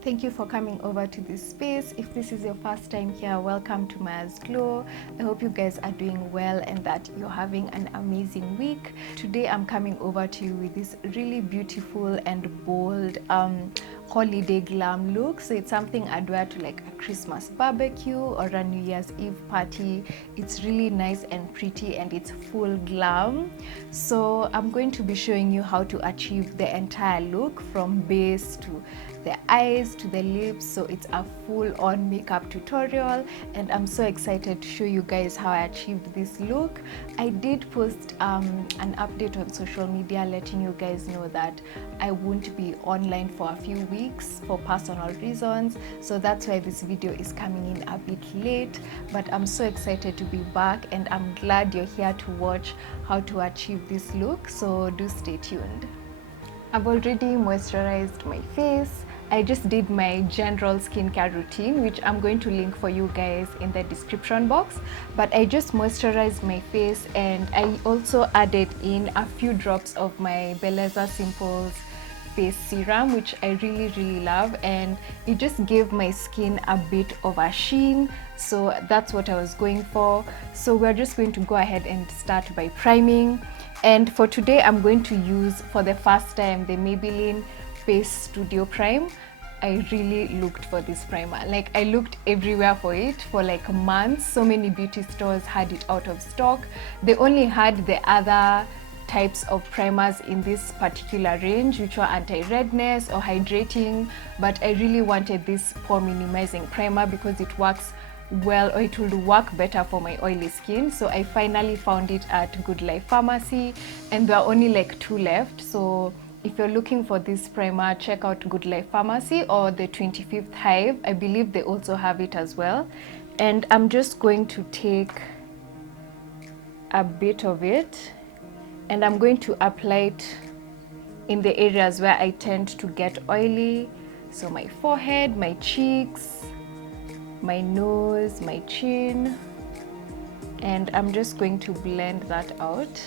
Thank you for coming over to this space. If this is your first time here, welcome to Maya's Glow. I hope you guys are doing well and that you're having an amazing week. Today I'm coming over to you with this really beautiful and bold holiday glam look. So it's something I'd wear to like a Christmas barbecue or a New Year's Eve party. It's really nice and pretty and it's full glam. So I'm going to be showing you how to achieve the entire look from base to the eyes to the lips. So it's a full-on makeup tutorial and I'm so excited to show you guys how I achieved this look. I did post an update on social media letting you guys know that I won't be online for a few weeks for personal reasons, so that's why this video is coming in a bit late, but I'm so excited to be back and I'm glad you're here to watch how to achieve this look, so do stay tuned. I've already moisturized my face. I just did my general skincare routine, which I'm going to link for you guys in the description box. But I just moisturized my face and I also added in a few drops of my Belleza Simples face serum, which I really love, and it just gave my skin a bit of a sheen, so that's what I was going for. So we're just going to go ahead and start by priming. And for today I'm going to use for the first time the Maybelline Face Studio Prime. I really looked for this primer, like I looked everywhere for it for like months. So many beauty stores had it out of stock. They only had the other types of primers in this particular range, which were anti-redness or hydrating, but I really wanted this pore minimizing primer because it works well, or it would work better for my oily skin. So I finally found it at Good Life Pharmacy and there are only like 2 left. So if you're looking for this primer, check out Good Life Pharmacy or the 25th Hive. I believe they also have it as well. And I'm just going to take a bit of it and I'm going to apply it in the areas where I tend to get oily. So my forehead, my cheeks, my nose, my chin, and I'm just going to blend that out.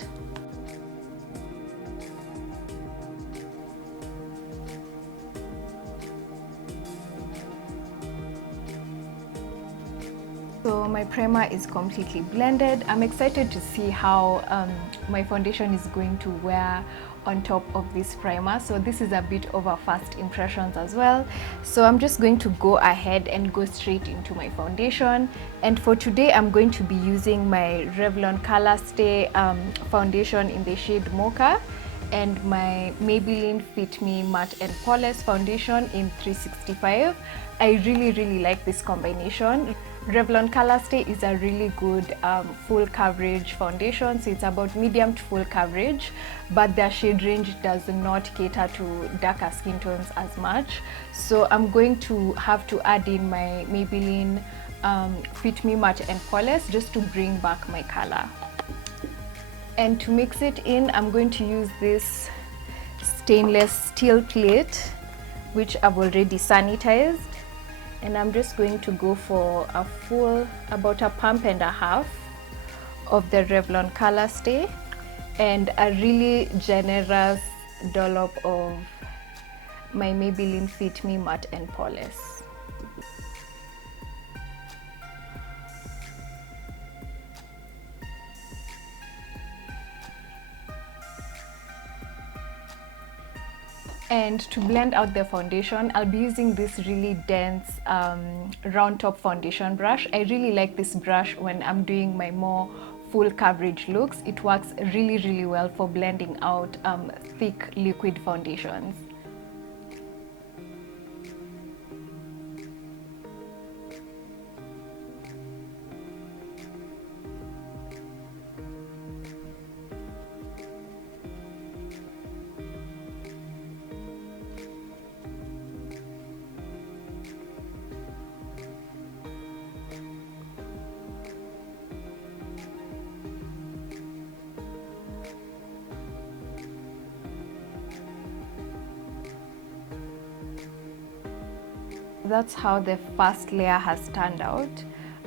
So my primer is completely blended. I'm excited to see how my foundation is going to wear on top of this primer. So this is a bit of a first impressions as well. So I'm just going to go ahead and go straight into my foundation. And for today, I'm going to be using my Revlon Color Stay foundation in the shade Mocha and my Maybelline Fit Me Matte and Poreless foundation in 365. I really like this combination. Revlon Color Stay is a really good full coverage foundation, so it's about medium to full coverage, but their shade range does not cater to darker skin tones as much. So I'm going to have to add in my Maybelline Fit Me Matte and Poreless just to bring back my color. And to mix it in, I'm going to use this stainless steel plate, which I've already sanitized. And I'm just going to go for a full, about a pump and a half of the Revlon Color Stay and a really generous dollop of my Maybelline Fit Me Matte and Poreless. And to blend out the foundation, I'll be using this really dense round top foundation brush. I really like this brush when I'm doing my more full coverage looks. It works really well for blending out thick liquid foundations. That's how the first layer has turned out.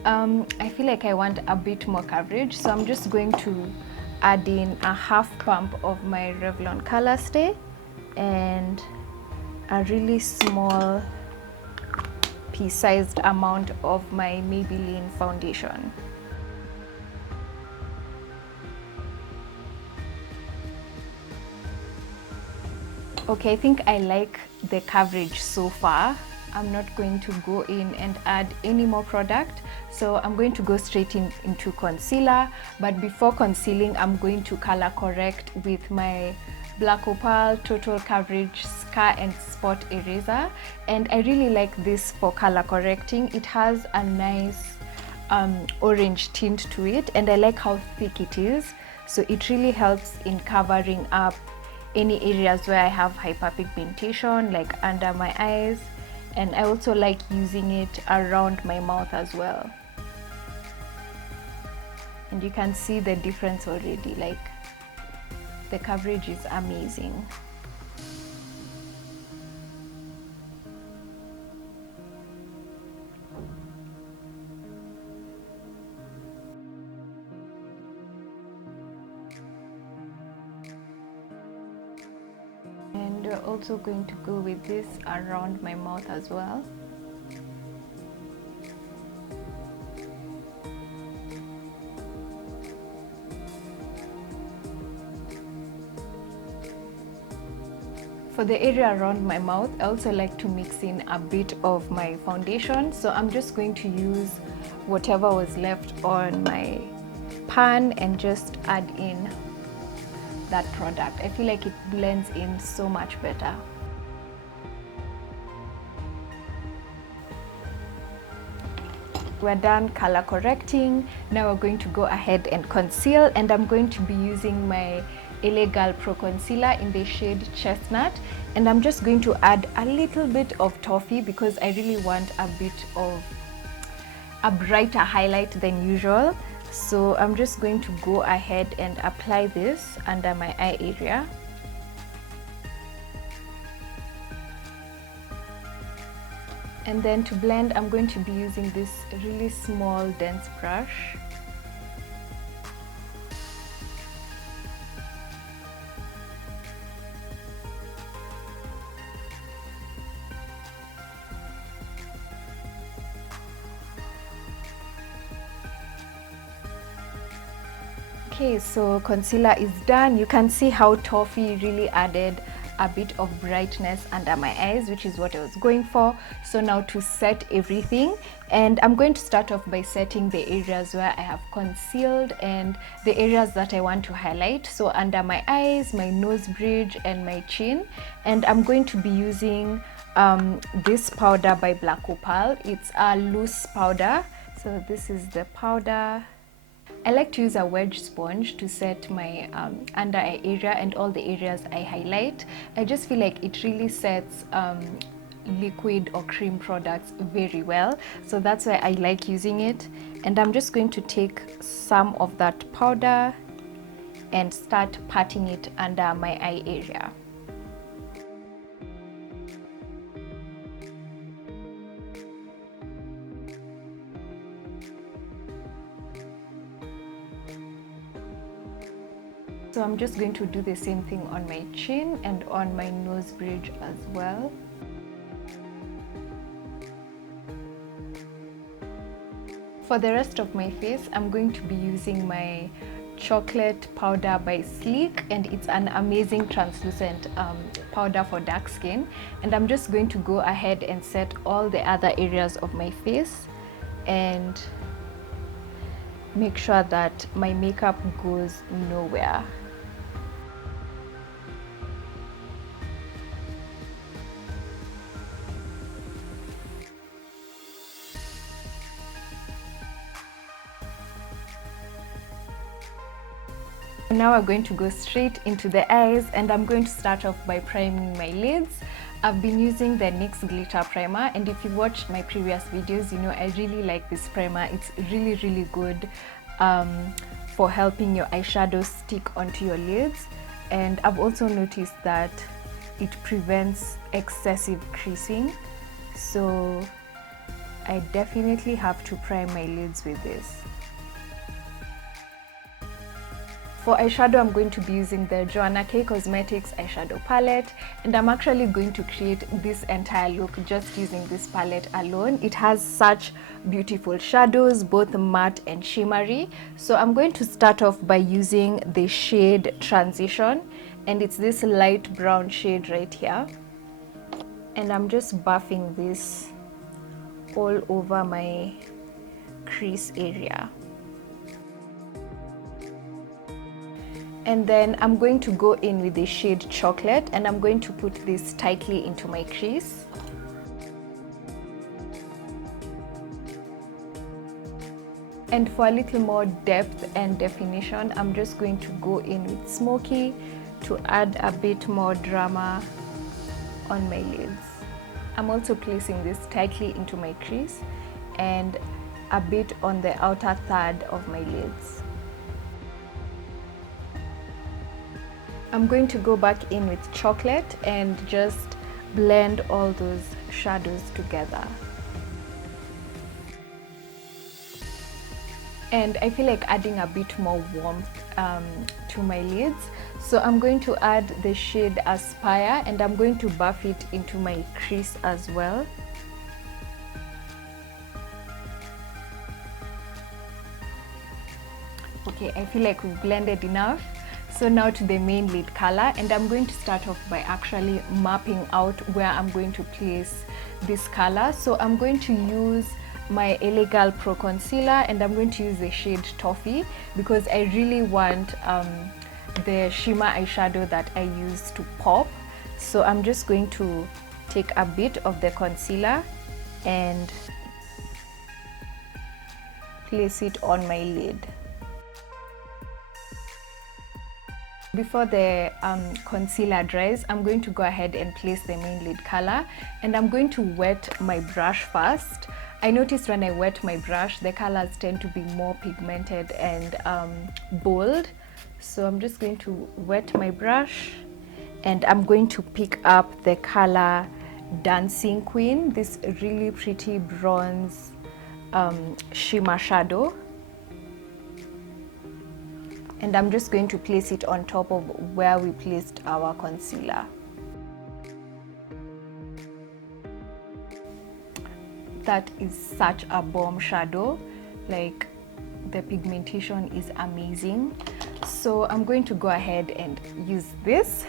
I feel like I want a bit more coverage, so I'm just going to add in a half pump of my Revlon Color Stay and a really small pea-sized amount of my Maybelline foundation. Okay, I think I like the coverage so far. I'm not going to go in and add any more product, so I'm going to go straight into concealer. But before concealing, I'm going to color correct with my Black Opal Total Coverage Scar and Spot Eraser, and I really like this for color correcting. It has a nice orange tint to it, and I like how thick it is, so it really helps in covering up any areas where I have hyperpigmentation, like under my eyes, and I also like using it around my mouth as well. And you can see the difference already, like the coverage is amazing. And we're also going to go with this around my mouth as well. For the area around my mouth, I also like to mix in a bit of my foundation, so I'm just going to use whatever was left on my pan and just add in that product. I feel like it blends in so much better. We're done color correcting. Now we're going to go ahead and conceal, and I'm going to be using my LA Girl Pro Concealer in the shade Chestnut, and I'm just going to add a little bit of Toffee because I really want a bit of a brighter highlight than usual. So I'm just going to go ahead and apply this under my eye area. And then to blend, I'm going to be using this really small dense brush. Okay, so concealer is done. You can see how Toffee really added a bit of brightness under my eyes, which is what I was going for. So now to set everything, and I'm going to start off by setting the areas where I have concealed and the areas that I want to highlight. So under my eyes, my nose bridge and my chin, and I'm going to be using this powder by Black Opal. It's a loose powder, so this is the powder. I like to use a wedge sponge to set my under eye area and all the areas I highlight. I just feel like it really sets liquid or cream products very well, so that's why I like using it. And I'm just going to take some of that powder and start patting it under my eye area. So I'm just going to do the same thing on my chin and on my nose bridge as well. For the rest of my face, I'm going to be using my chocolate powder by Sleek, and it's an amazing translucent powder for dark skin. And I'm just going to go ahead and set all the other areas of my face and make sure that my makeup goes nowhere. Now we're going to go straight into the eyes, and I'm going to start off by priming my lids. I've been using the NYX Glitter Primer, and if you've watched my previous videos, you know I really like this primer. It's really good for helping your eyeshadow stick onto your lids, and I've also noticed that it prevents excessive creasing, so I definitely have to prime my lids with this. For eyeshadow, I'm going to be using the Joanna K Cosmetics eyeshadow palette, and I'm actually going to create this entire look just using this palette alone. It has such beautiful shadows, both matte and shimmery. So I'm going to start off by using the shade Transition, and it's this light brown shade right here. And I'm just buffing this all over my crease area. And then I'm going to go in with the shade Chocolate, and I'm going to put this tightly into my crease. And for a little more depth and definition, I'm just going to go in with Smoky to add a bit more drama on my lids. I'm also placing this tightly into my crease and a bit on the outer third of my lids. I'm going to go back in with Chocolate and just blend all those shadows together. And I feel like adding a bit more warmth to my lids. So I'm going to add the shade Aspire, and I'm going to buff it into my crease as well. Okay, I feel like we've blended enough. So now to the main lid color, and I'm going to start off by actually mapping out where I'm going to place this color. So I'm going to use my LA Girl Pro Concealer, and I'm going to use the shade Toffee because I really want the shimmer eyeshadow that I use to pop. So I'm just going to take a bit of the concealer and place it on my lid. Before the concealer dries, I'm going to go ahead and place the main lid color, and I'm going to wet my brush first. I noticed when I wet my brush, the colors tend to be more pigmented and bold. So I'm just going to wet my brush, and I'm going to pick up the color Dancing Queen, this really pretty bronze shimmer shadow. And I'm just going to place it on top of where we placed our concealer. That is such a bomb shadow, like the pigmentation is amazing. So I'm going to go ahead and use this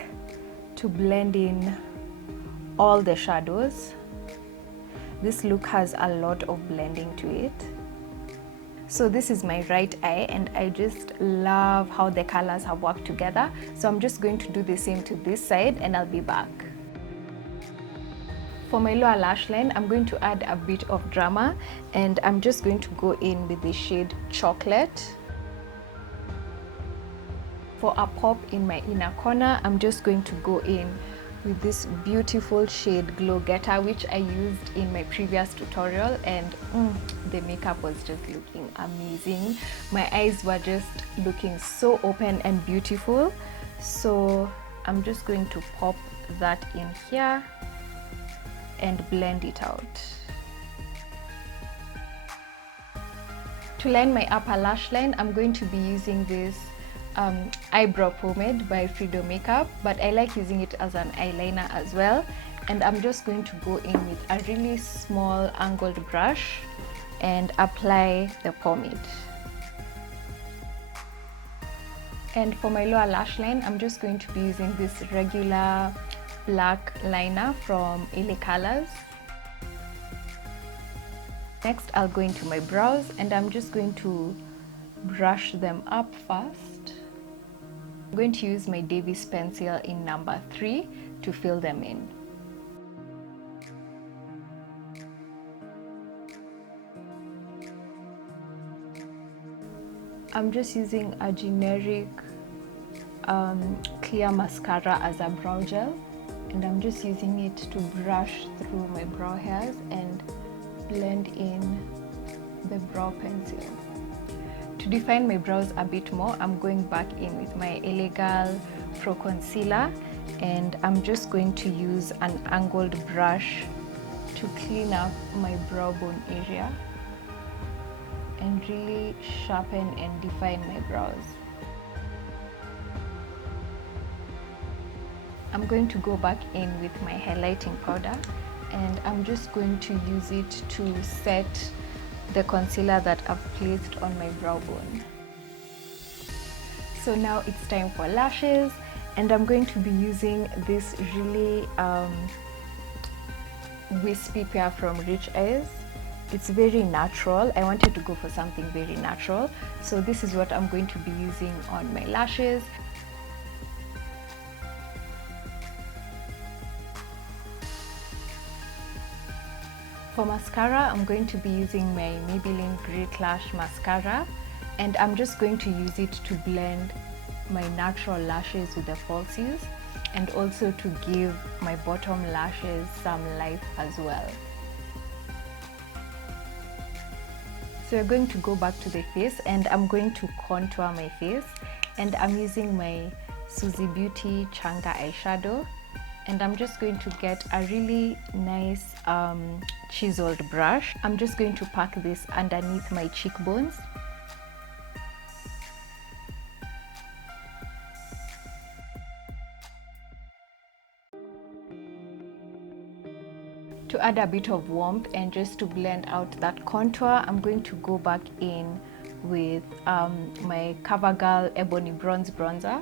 to blend in all the shadows. This look has a lot of blending to it. So this is my right eye, and I just love how the colors have worked together. So I'm just going to do the same to this side, and I'll be back. For my lower lash line, I'm going to add a bit of drama, and I'm just going to go in with the shade Chocolate. For a pop in my inner corner, I'm just going to go in with this beautiful shade Glow Getter, which I used in my previous tutorial, and the makeup was just looking amazing. My eyes were just looking so open and beautiful. So I'm just going to pop that in here and blend it out. To line my upper lash line, I'm going to be using this eyebrow pomade by Frido Makeup, but I like using it as an eyeliner as well. And I'm just going to go in with a really small angled brush and apply the pomade. And for my lower lash line, I'm just going to be using this regular black liner from LA Colors. Next, I'll go into my brows, and I'm just going to brush them up first. I'm going to use my Davis pencil in number 3 to fill them in. I'm just using a generic clear mascara as a brow gel, and I'm just using it to brush through my brow hairs and blend in the brow pencil. To define my brows a bit more, I'm going back in with my LA Girl Pro Concealer, and I'm just going to use an angled brush to clean up my brow bone area and really sharpen and define my brows. I'm going to go back in with my highlighting powder, and I'm just going to use it to set the concealer that I've placed on my brow bone. So now it's time for lashes, and I'm going to be using this really wispy pair from Rich Eyes. It's very natural. I wanted to go for something very natural, so this is what I'm going to be using on my lashes. For mascara, I'm going to be using my Maybelline Great Lash Mascara, and I'm just going to use it to blend my natural lashes with the falsies, and also to give my bottom lashes some life as well. So we're going to go back to the face, and I'm going to contour my face, and I'm using my Suzy Beauty Changa eyeshadow, and I'm just going to get a really nice chiseled brush. I'm just going to pack this underneath my cheekbones. To add a bit of warmth and just to blend out that contour, I'm going to go back in with my CoverGirl Ebony Bronze Bronzer,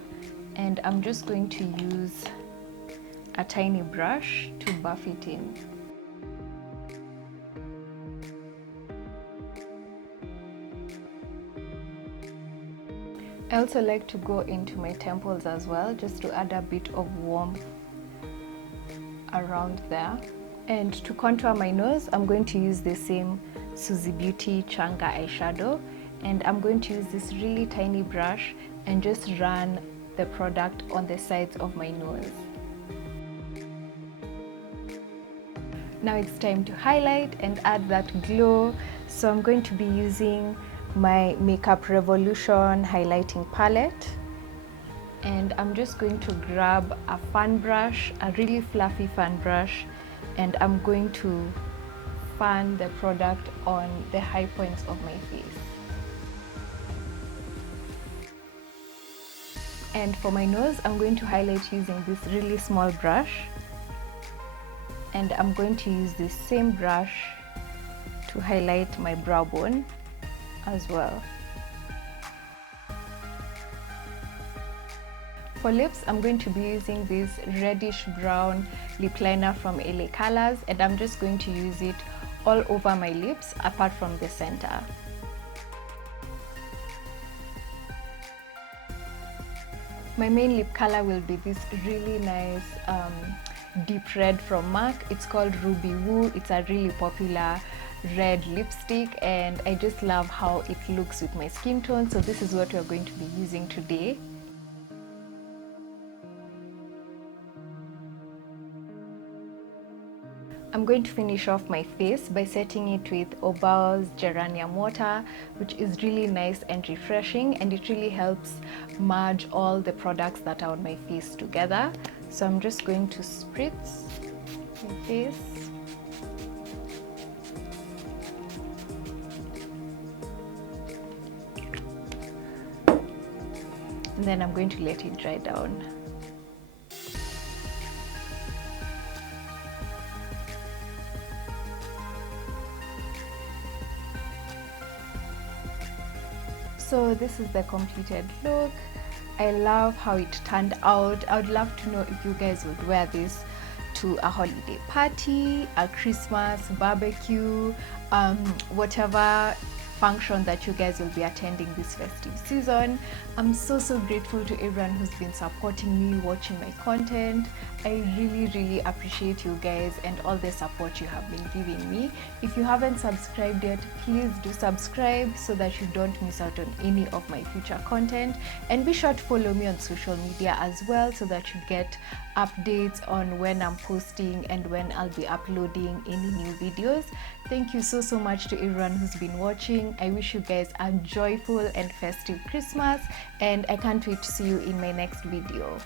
and I'm just going to use a tiny brush to buff it in. I also like to go into my temples as well, just to add a bit of warmth around there. And to contour my nose, I'm going to use the same Suzy Beauty Changa eyeshadow, and I'm going to use this really tiny brush and just run the product on the sides of my nose. Now it's time to highlight and add that glow. So I'm going to be using my Makeup Revolution highlighting palette, and I'm just going to grab a fan brush, a really fluffy fan brush, and I'm going to fan the product on the high points of my face. And for my nose, I'm going to highlight using this really small brush, and I'm going to use this same brush to highlight my brow bone as well. For lips, I'm going to be using this reddish brown lip liner from LA Colors, and I'm just going to use it all over my lips apart from the center. My main lip color will be this really nice deep red from MAC. It's called Ruby Woo. It's a really popular red lipstick, and I just love how it looks with my skin tone, so this is what we're going to be using today. I'm going to finish off my face by setting it with Opal's Geranium Water, which is really nice and refreshing, and it really helps merge all the products that are on my face together. So I'm just going to spritz my face. And then I'm going to let it dry down. So this is the completed look. I love how it turned out. I would love to know if you guys would wear this to a holiday party, a Christmas barbecue, whatever function that you guys will be attending this festive season. I'm so grateful to everyone who's been supporting me, watching my content. I really appreciate you guys and all the support you have been giving me. If you haven't subscribed yet, please do subscribe so that you don't miss out on any of my future content, and be sure to follow me on social media as well so that you get updates on when I'm posting and when I'll be uploading any new videos. Thank you so much to everyone who's been watching. I wish you guys a joyful and festive Christmas, and I can't wait to see you in my next video.